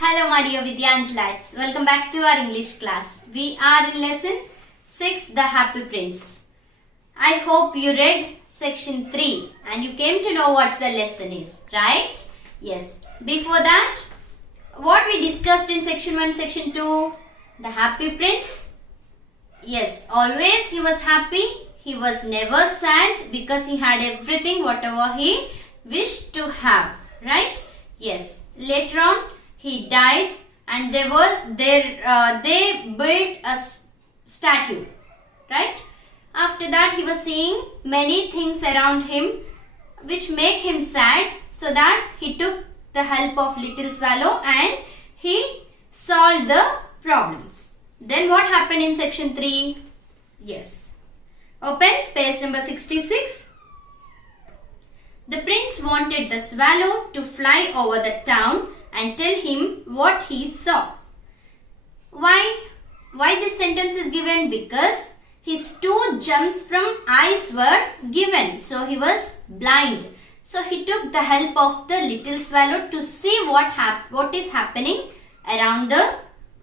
Hello my dear Vidyanjalites, welcome back to our English class. We are in lesson 6 The Happy Prince. I hope you read section 3 and you came to know what the lesson is, right? Yes. Before that, what we discussed in section 1, section 2, The Happy Prince. Yes, always he was happy. He was never sad because he had everything whatever he wished to have, right? Yes. Later on, he died and they built a statue, right? After that, he was seeing many things around him which make him sad, so that he took the help of little swallow and he solved the problems. Then what happened in section 3? Yes. Open page number 66. The prince wanted the swallow to fly over the town and tell him what he saw. Why this sentence is given? Because his 2 gems from eyes were given. So he was blind. So he took the help of the little swallow to see what is happening around the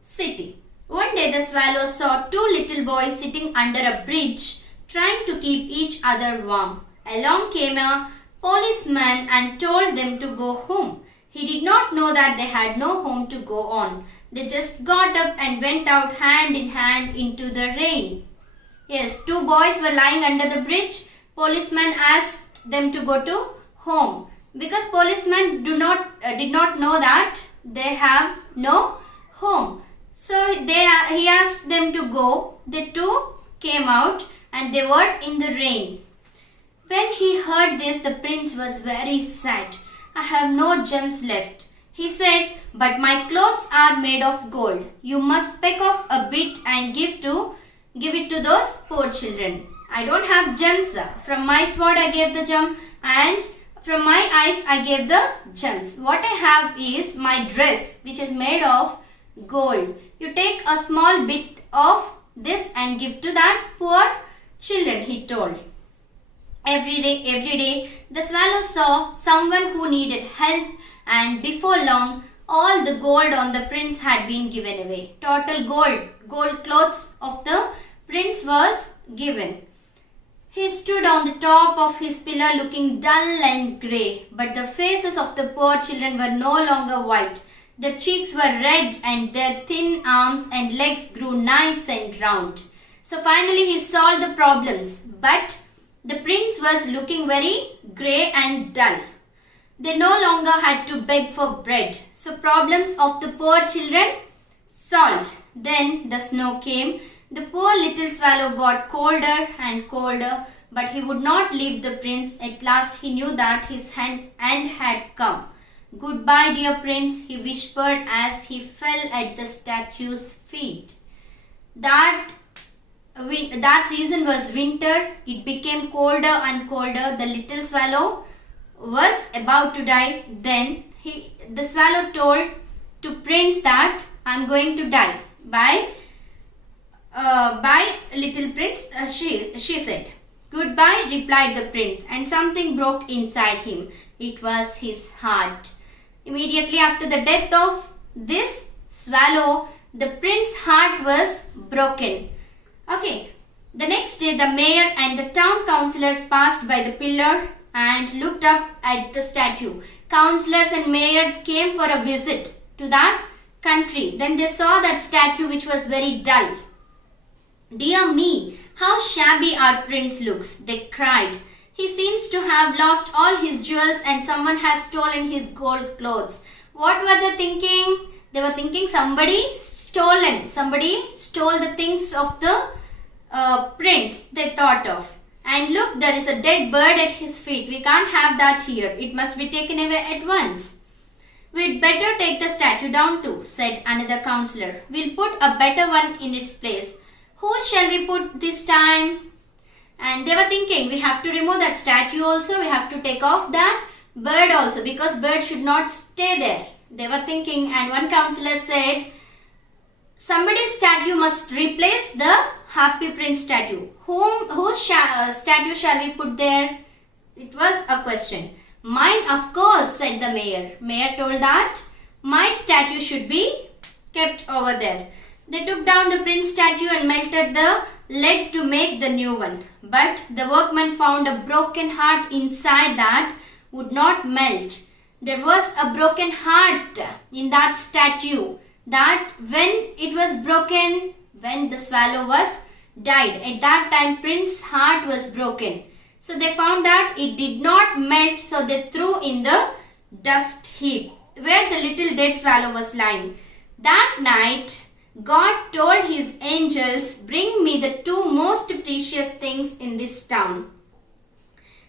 city. One day the swallow saw 2 little boys sitting under a bridge trying to keep each other warm. Along came a policeman and told them to go home. He did not know that they had no home to go on. They just got up and went out hand in hand into the rain. Yes, 2 boys were lying under the bridge. Policeman asked them to go to home because policemen did not know that they have no home. So he asked them to go. The 2 came out and they were in the rain. When he heard this, the prince was very sad. I have no gems left, he said, but my clothes are made of gold. You must pick off a bit and give it to those poor children. I don't have gems. From my sword I gave the gem and from my eyes I gave the gems. What I have is my dress which is made of gold. You take a small bit of this and give to that poor children, he told. Every day, the swallow saw someone who needed help, and before long, all the gold on the prince had been given away. Total gold clothes of the prince was given. He stood on the top of his pillar looking dull and grey, but the faces of the poor children were no longer white. Their cheeks were red and their thin arms and legs grew nice and round. So finally he solved the problems, but the prince was looking very grey and dull. They no longer had to beg for bread. So problems of the poor children solved. Then the snow came. The poor little swallow got colder and colder, but he would not leave the prince. At last he knew that his end had come. Goodbye, dear prince, he whispered as he fell at the statue's feet. That season was winter. It became colder and colder. The little swallow was about to die. Then the swallow told to prince that I am going to die. Bye, little prince, she said. Goodbye, replied the prince, and something broke inside him. It was his heart. Immediately after the death of this swallow, the prince's heart was broken. Okay, the next day the mayor and the town councillors passed by the pillar and looked up at the statue. Councillors and mayor came for a visit to that country. Then they saw that statue which was very dull. Dear me, how shabby our prince looks, they cried. He seems to have lost all his jewels and someone has stolen his gold clothes. What were they thinking? They were thinking somebody stole the things of the prince, they thought of. And look, there is a dead bird at his feet. We can't have that here. It must be taken away at once. We'd better take the statue down too, said another councillor. We'll put a better one in its place. Who shall we put this time? And they were thinking, we have to remove that statue also. We have to take off that bird also, because bird should not stay there. They were thinking, and one councillor said, somebody's statue must replace the Happy Prince statue. Whose statue shall we put there? It was a question. Mine, of course, said the mayor. Mayor told that My statue statue should be kept over there. They took down the prince statue and melted the lead to make the new one. But the workman found a broken heart inside that would not melt. There was a broken heart in that statue, that when it was broken, when the swallow was died, at that time prince's heart was broken. So they found that it did not melt, so they threw in the dust heap where the little dead swallow was lying. That night, God told his angels, "Bring me the two most precious things in this town."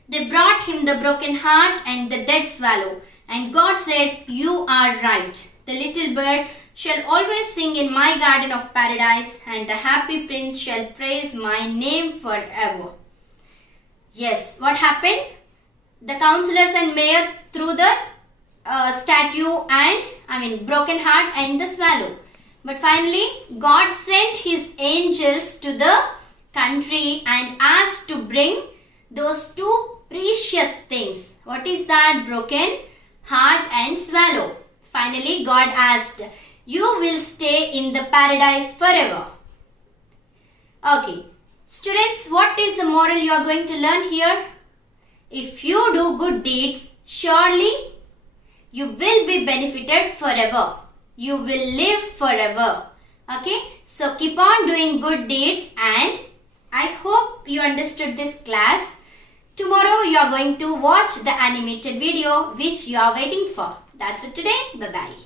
They brought him the broken heart and the dead swallow. And God said, "You are right. The little bird shall always sing in my garden of paradise, and the happy prince shall praise my name forever." Yes, what happened? The councillors and mayor threw the statue and broken heart and the swallow. But finally, God sent his angels to the country and asked to bring those two precious things. What is that? Broken heart and swallow. Finally, God asked, "You will stay in the paradise forever." Okay. Students, what is the moral you are going to learn here? If you do good deeds, surely you will be benefited forever. You will live forever. Okay. So keep on doing good deeds, and I hope you understood this class. Tomorrow you are going to watch the animated video which you are waiting for. That's for today. Bye-bye.